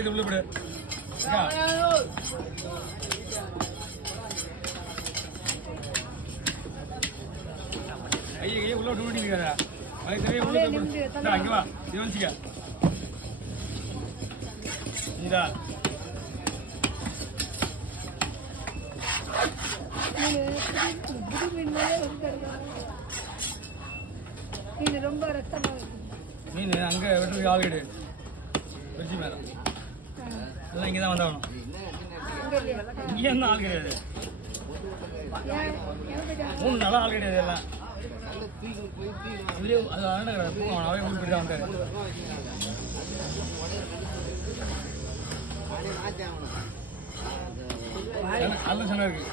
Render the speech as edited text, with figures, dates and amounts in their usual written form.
இது உள்ள போடு ஐயே உள்ள விட்டு விட்டீங்க அங்கே வா இது வந்துச்சுக்க இந்தா ரொம்ப ரத்தமா மீன் அங்கே வெட்டுறதுக்கு ஆள் கிடையாது வெஜ்ஜி மேலே எல்லாம் இங்கே தான் வந்தாகணும் இங்கே இருந்தால் ஆள் கிடையாது 3 நாளாக ஆள் கிடையாது எல்லாம் இல்லையோ அது அண்ணன் கிடையாது போவான் அவரே உள்ள போய் தான் வந்தார் நல்ல சொன்னா இருக்கு